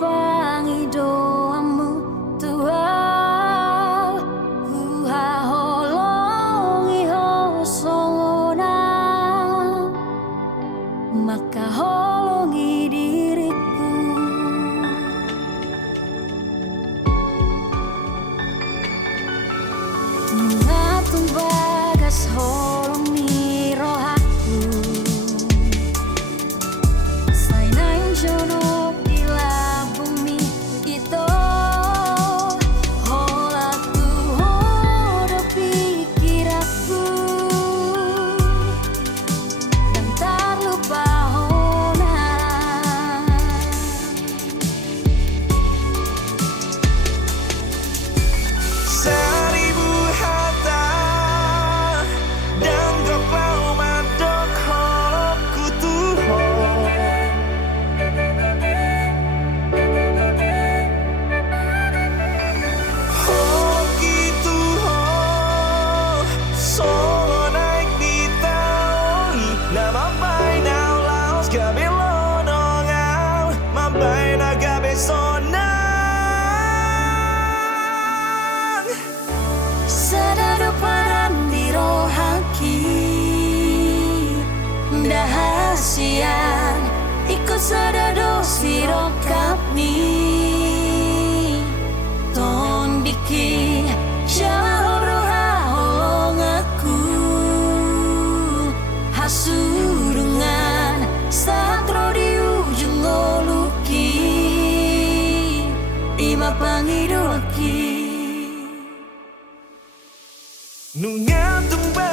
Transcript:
pangi doamu Tuhan Huha holongi hosona maka holongi diriku ngatung bagas holongi rohaku sainayong jono di labumi ito holatu hodo pikiraku dan tak lupa hona Seribu harta dan kau madok holokku Tuhan Hoki Tuhan so naik di tahun na mambay na laos gabi lonongaw mambay na gabi sonang sadado paran di rohaki dahasian ikut sadado sirokapni tondiki jauh roha holong aku hasurungan sakro di ujung oluki ima pangidoki Nunga tumba